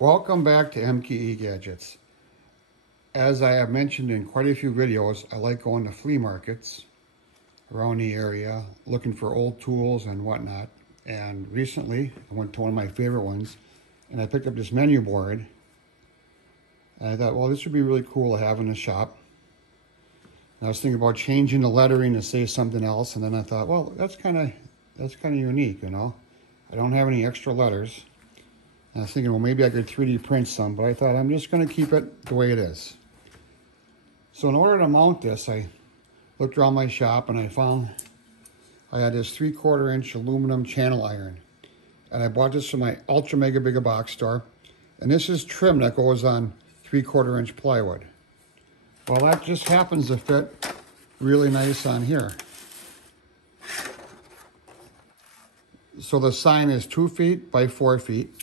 Welcome back to MKE Gadgets. As I have mentioned in quite a few videos, I like going to flea markets around the area looking for old tools and whatnot. And recently I went to one of my favorite ones and I picked up this menu board. And I thought, well, this would be really cool to have in the shop. And I was thinking about changing the lettering to say something else, and then I thought, well, that's kind of unique, you know. I don't have any extra letters. And I was thinking, well, maybe I could 3D print some, but I thought I'm just going to keep it the way it is. So in order to mount this, I looked around my shop and I found I had this 3/4 inch aluminum channel iron. And I bought this from my Ultra Mega Big Box store. And this is trim that goes on 3/4 inch plywood. Well, that just happens to fit really nice on here. So the sign is 2 feet by 4 feet.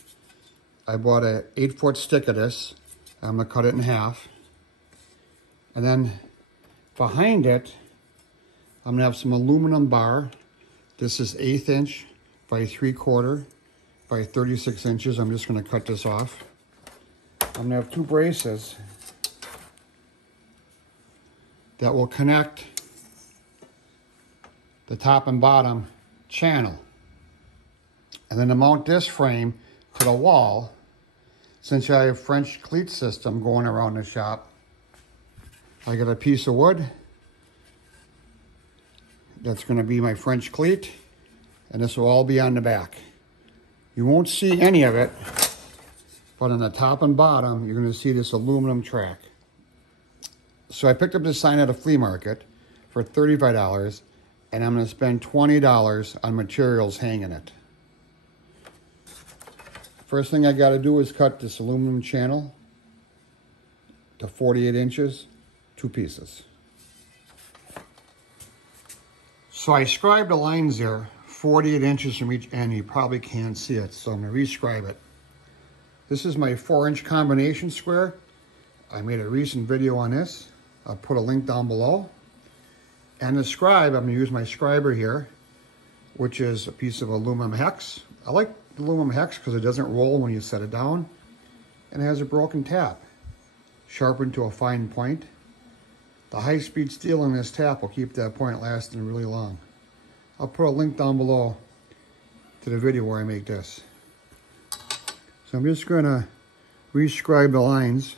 I bought a 8-foot stick of this. I'm gonna cut it in half. And then behind it, I'm gonna have some aluminum bar. This is 1/8 inch by 3/4 by 36 inches. I'm just gonna cut this off. I'm gonna have 2 braces that will connect the top and bottom channel. And then to mount this frame to the wall, since I have French cleat system going around the shop, I got a piece of wood that's going to be my French cleat, and this will all be on the back. You won't see any of it, but on the top and bottom, you're going to see this aluminum track. So I picked up this sign at a flea market for $35, and I'm going to spend $20 on materials hanging it. First thing I got to do is cut this aluminum channel to 48 inches, 2 pieces. So I scribed the lines there, 48 inches from each end. You probably can't see it, so I'm going to rescribe it. This is my 4-inch combination square. I made a recent video on this. I'll put a link down below. And the scribe, I'm going to use my scriber here, which is a piece of aluminum hex. I like the aluminum hex because it doesn't roll when you set it down. And it has a broken tap, sharpened to a fine point. The high-speed steel in this tap will keep that point lasting really long. I'll put a link down below to the video where I make this. So I'm just going to rescribe the lines.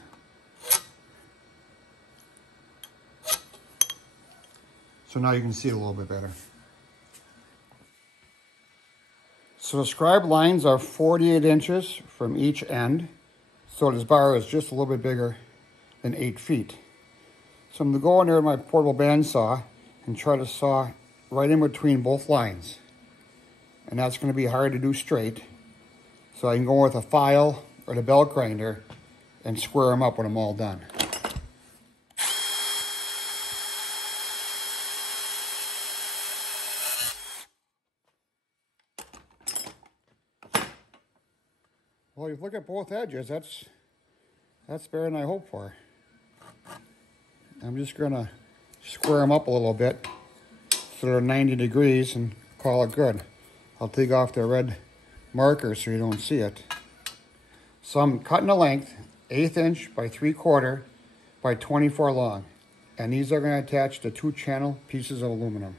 So now you can see it a little bit better. So the scribe lines are 48 inches from each end. So this bar is just a little bit bigger than 8 feet. So I'm going to go in there with my portable bandsaw and try to saw right in between both lines. And that's going to be hard to do straight. So I can go with a file or the belt grinder and square them up when I'm all done. Well, you look at both edges, that's better than I hoped for. I'm just gonna square them up a little bit so they're 90 degrees and call it good. I'll take off the red marker so you don't see it. So I'm cutting the length, 1/8 inch by 3/4 by 24 long. And these are gonna attach to 2 channel pieces of aluminum.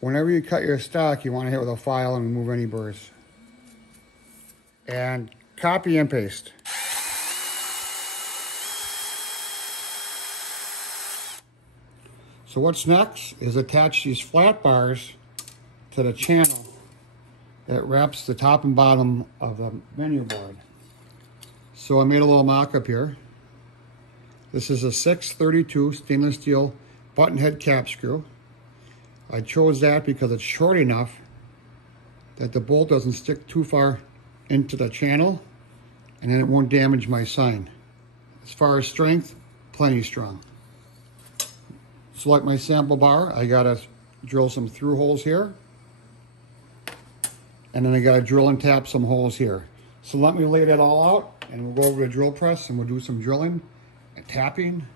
Whenever you cut your stock, you want to hit with a file and remove any burrs. And copy and paste. So what's next is attach these flat bars to the channel that wraps the top and bottom of the menu board. So I made a little mock-up here. This is a 632 stainless steel button head cap screw. I chose that because it's short enough that the bolt doesn't stick too far into the channel and then it won't damage my sign. As far as strength, plenty strong. So like my sample bar, I gotta drill some through holes here. And then I gotta drill and tap some holes here. So let me lay that all out and we'll go over to the drill press and we'll do some drilling and tapping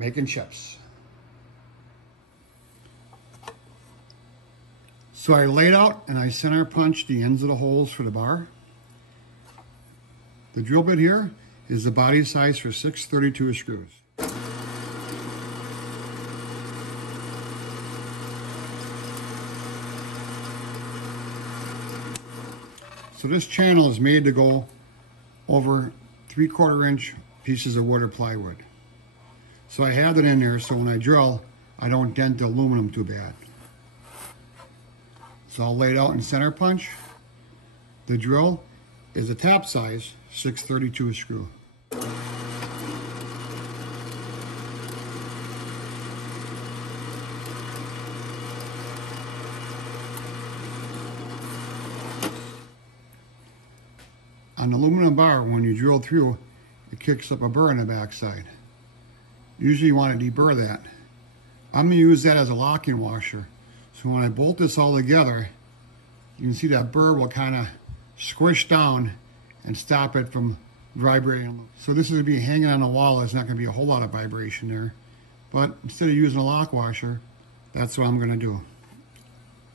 making chips. So I laid out and I center punched the ends of the holes for the bar. The drill bit here is the body size for 6/32 screws. So this channel is made to go over 3/4 inch pieces of wood or plywood. So I have it in there so when I drill, I don't dent the aluminum too bad. So I'll lay it out in center punch. The drill is a tap size 6/32 screw. On the aluminum bar, when you drill through, it kicks up a burr on the backside. Usually you want to deburr that. I'm going to use that as a locking washer. So when I bolt this all together, you can see that burr will kind of squish down and stop it from vibrating. So this is going to be hanging on the wall. There's not going to be a whole lot of vibration there. But instead of using a lock washer, that's what I'm going to do.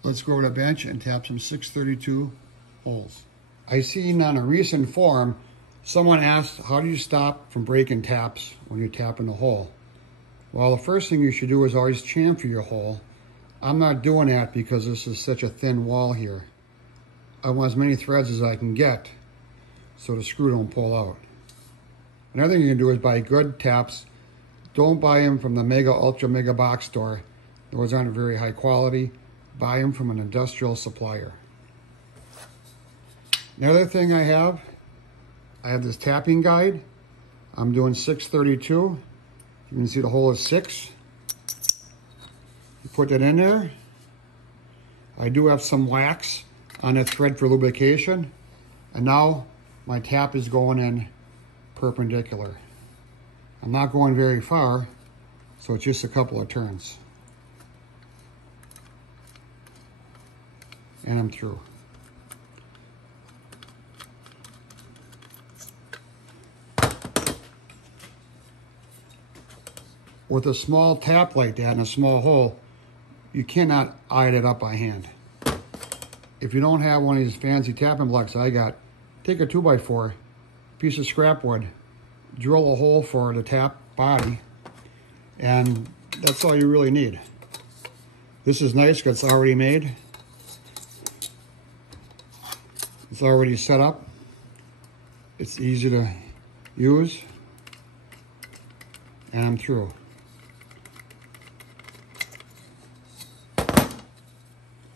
Let's go over to the bench and tap some 6/32 holes. I seen on a recent forum, someone asked, how do you stop from breaking taps when you're tapping the hole? Well, the first thing you should do is always chamfer your hole. I'm not doing that because this is such a thin wall here. I want as many threads as I can get so the screw don't pull out. Another thing you can do is buy good taps. Don't buy them from the Mega Ultra Mega Box store. Those aren't very high quality. Buy them from an industrial supplier. The other thing I have this tapping guide. I'm doing 6/32. You can see the hole is 6. You put that in there. I do have some wax on the thread for lubrication. And now my tap is going in perpendicular. I'm not going very far, so it's just a couple of turns. And I'm through. With a small tap like that and a small hole, you cannot eye it up by hand. If you don't have one of these fancy tapping blocks I got, take a 2x4, piece of scrap wood, drill a hole for the tap body, and that's all you really need. This is nice because it's already made. It's already set up. It's easy to use, and I'm through.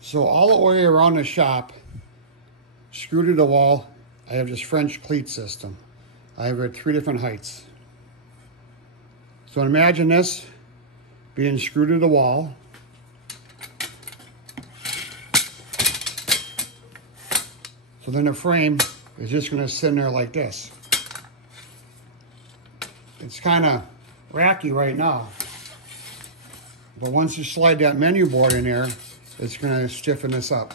So all the way around the shop, screwed to the wall, I have this French cleat system. I have it at 3 different heights. So imagine this being screwed to the wall. So then the frame is just going to sit in there like this. It's kind of racky right now. But once you slide that menu board in there, it's going to stiffen this up.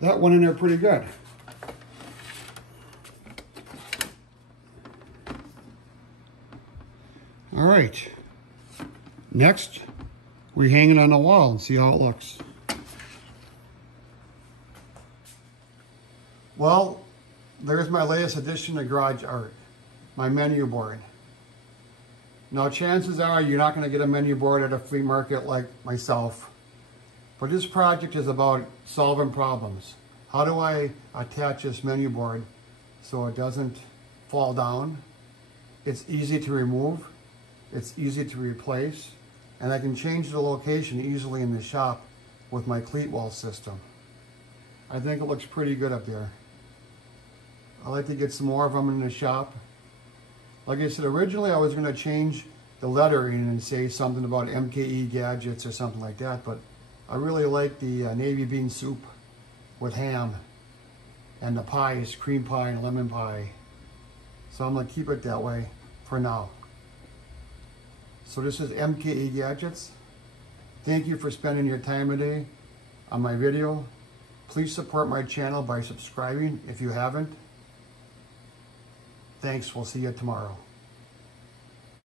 That went in there pretty good. All right. Next, we hang it on the wall and see how it looks. Well, there's my latest addition to garage art, my menu board. Now, chances are you're not going to get a menu board at a flea market like myself. But this project is about solving problems. How do I attach this menu board so it doesn't fall down. It's easy to remove, it's easy to replace, and I can change the location easily in the shop with my cleat wall system. I think it looks pretty good up there. I like to get some more of them in the shop. Like I said, originally I was going to change the lettering and say something about MKE Gadgets or something like that, but I really like the navy bean soup with ham and the pies, cream pie and lemon pie. So I'm going to keep it that way for now. So this is MKE Gadgets. Thank you for spending your time today on my video. Please support my channel by subscribing if you haven't. Thanks, we'll see you tomorrow.